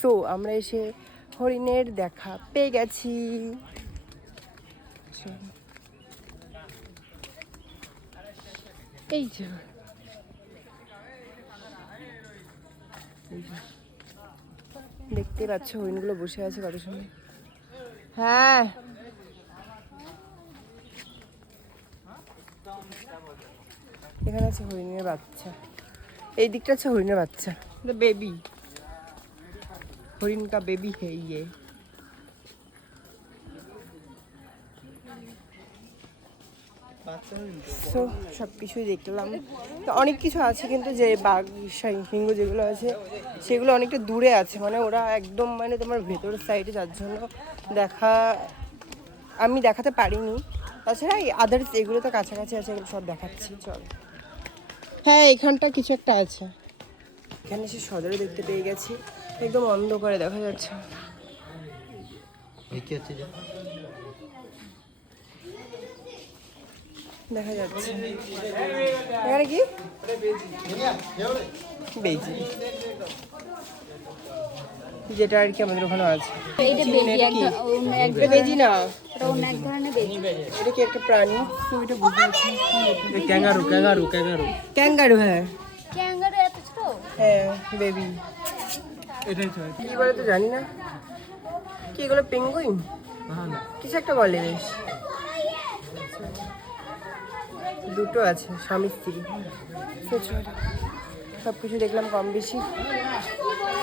So আমরা এসে হরিণের দেখা পেয়ে গেছি। এই যে দেখতে পাচ্ছ হরিণগুলো বসে আছে কত সময়। হ্যাঁ এখানে আছে হরিণের বাচ্চা, এই দিকটা আছে হরিণের বাচ্চা, বেবি হরিণ কা বেবি হে ইয়ে। তো সব কিছুই দেখলাম, তো অনেক কিছু আছে কিন্তু যে বাঘ সিংহ যেগুলো আছে সেগুলো অনেকটা দূরে আছে, মানে ওরা একদম মানে তোমার ভেতরের সাইডে, যার জন্য আমি দেখাতে পারিনি। তাছাড়া এই আদার্স এগুলো তো কাছাকাছি আছে, এগুলো সব দেখাচ্ছি চল। হ্যাঁ এখানটা কিছু একটা আছে, এখানে এসে সদরে দেখতে পেয়ে গেছি, একদম অন্ধকারে দেখা যাচ্ছে। দেখা যাচ্ছে এখানে কি বেজি, যেটা আর কি আমাদের ওখানে আছে। বেজি না, এটা কি একটা প্রাণী? ওইটা বুঝতে পারছি না। ক্যাঙ্গারু ক্যাঙ্গারু ক্যাঙ্গারু ক্যাঙ্গারু, হ্যাঁ ক্যাঙ্গারু এত ছোট? হ্যাঁ বেবি। এটাই তো কি বলে তো জানি না, কি এগুলো পেঙ্গুইন কিছু একটা বলে বেশ। দুটো আছে স্বামী স্ত্রী, সব কিছু দেখলাম কম বেশি।